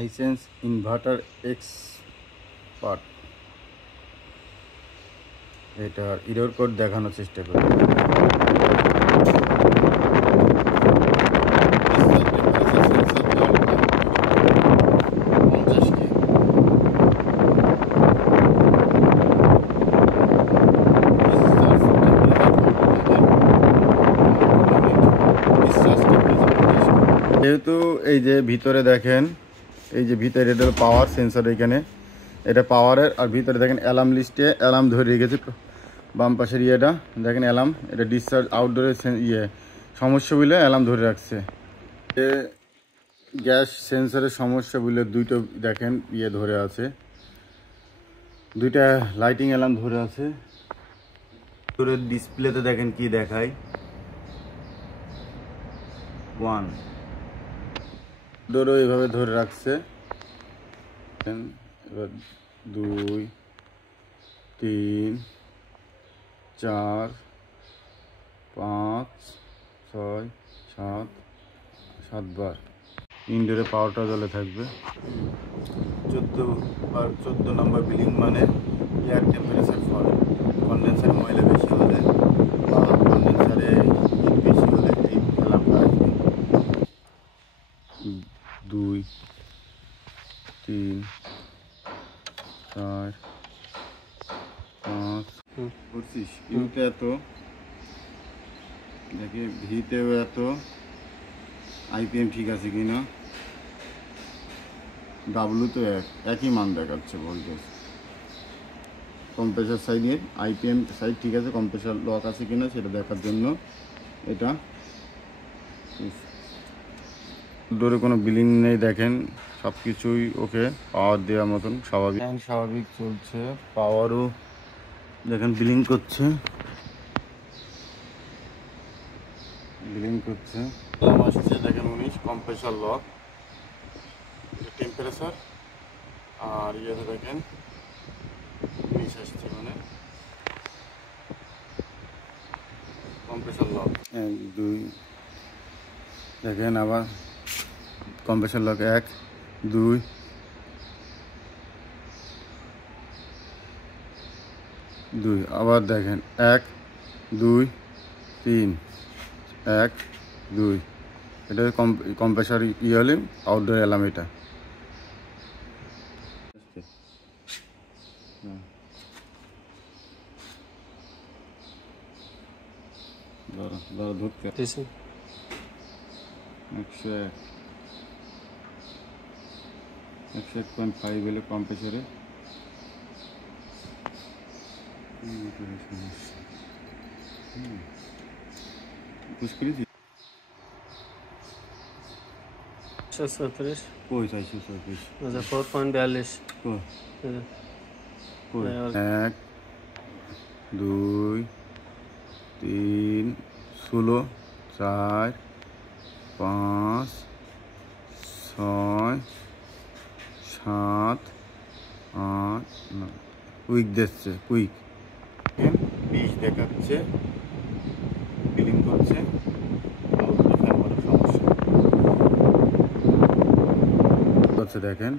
Hisense inverter expert, এটার error code দেখানোর চেষ্টা করি। যেহেতু এই যে ভিতরে দেখেন, এই যে ভিতরে এটা পাওয়ার সেন্সর, এখানে এটা পাওয়ারের, আর ভিতরে দেখেন অ্যালার্ম লিস্টে অ্যালার্ম ধরে রেখেছে। বাম পাশের ইয়েটা দেখেন অ্যালার্ম, এটা ডিসচার্জ আউটডোরের সমস্যা বলে অ্যালার্ম ধরে রাখছে। গ্যাস সেন্সরের সমস্যা বলে দুইটা দেখেন ধরে আছে, দুইটা লাইটিং অ্যালার্ম ধরে আছে। ডিসপ্লেতে দেখেন কি দেখায়, 1 ডোরও এইভাবে ধরে রাখছে। এবার 2 3 4 5 6 7 বার ইনডোরে পাওয়ারটা জ্বলে থাকবে। 14 নম্বর বিলিং মানে এয়ার টেম্পারেচার ফল, কন্ডেন্সার ময়লা বেশি হলে বা কন্ডেন্সারে হিট বেশি হলে এই অ্যালার্মটা আসবে। 2 3 4 5 করছিস। ইউতে এত দেখে, ভিতেও এত, আইপিএম ঠিক আছে কিনা, ডাব্লু তো একই মান দেখাচ্ছে ভোল্টেজ। কম্প্রেসার সাইডের আইপিএম সাইড ঠিক আছে, কম্প্রেসার লক আছে কিনা সেটা দেখার জন্য এটা। ডোরে কোনো বিলিং নেই, দেখেন সব কিছুই ওকে, পাওয়ার দেওয়ার মতন স্বাভাবিক স্বাভাবিক চলছে। পাওয়ারও দেখেন বিলিং করছে, আসছে দেখেন 19। কম্প্রেসার লক, টেম্পারেচার, আর ইয়েতে দেখেন 19 আসছে, মানে কম্প্রেসার লক। 1 2 দেখেন আবার কম্প্রেসার লক, 1 2 2 আবার দেখেন 1 2 3 1 2। এটা কম্প্রেসার হলে আউটডোর অ্যালার্ম। এটা ধরতে 101.5 হলে কম্প্রেসারে বুঝ করেছি। 437 কই 437 4.42 1 2 3 16 4 5 6 7 8 9 কুইক দিচ্ছে, কুইক 20 দেখাচ্ছে, বিলিং করছে। সমস্যা দেখেন।